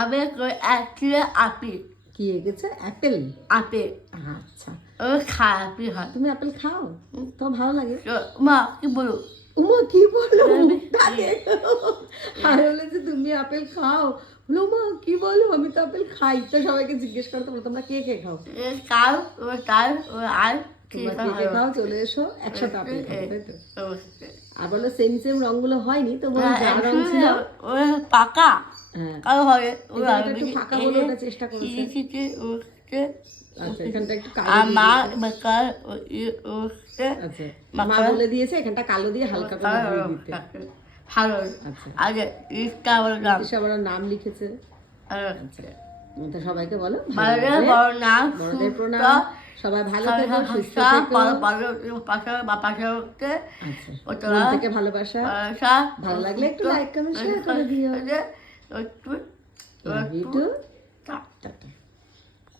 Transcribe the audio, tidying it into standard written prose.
আমি একটা আপেল কি এঁকেছে? অ্যাপেল। আপেল আচ্ছা, ও খায় আপেল হয় তুমি অ্যাপেল খাও? তোমার ভালো লাগে? মা কি বলো উমা কি বলো? আমি তাকে আর বলেছে তুমি আপেল খাও, বলো মা কি বলো, আমি তো আপেল খাই। তো সবাইকে জিজ্ঞেস করতে বলো তোমরা কে কে খাও? কাল ও তার ও আর তোমরা কে কে খাও চলে এসো, একসাথে আপেল খাবো, তাই তো? আর বলো সেম সেম রঙগুলো হয়নি তো, বলো যা রং ছিল। ও পাকা হ্যাঁ, কালো হবে এটা একটু ফাঁকা বলে ওটা চেষ্টা করেছে। আচ্ছা, এখানটা একটু কালো দিয়ে আমার দিয়েছে। বেকার আচ্ছা, মা বলে দিয়েছে এখানটা কালো দিয়ে হালকা করে দিয়ে দিতে। ভালো আচ্ছা, আগে ইস্টা বললাম ঈশা বড় নাম লিখেছে। আচ্ছা, তো সবাইকে বলো ভালো ভালো লাগলে। বড় নাম বড়দের প্রণাম, সবাই ভালো থেকো, সুস্থ থেকো। পাশে আচ্ছা, মন থেকে ভালোবাসা। ভালো লাগলে একটু লাইক কমেন্ট শেয়ার করে দিও। Love you two.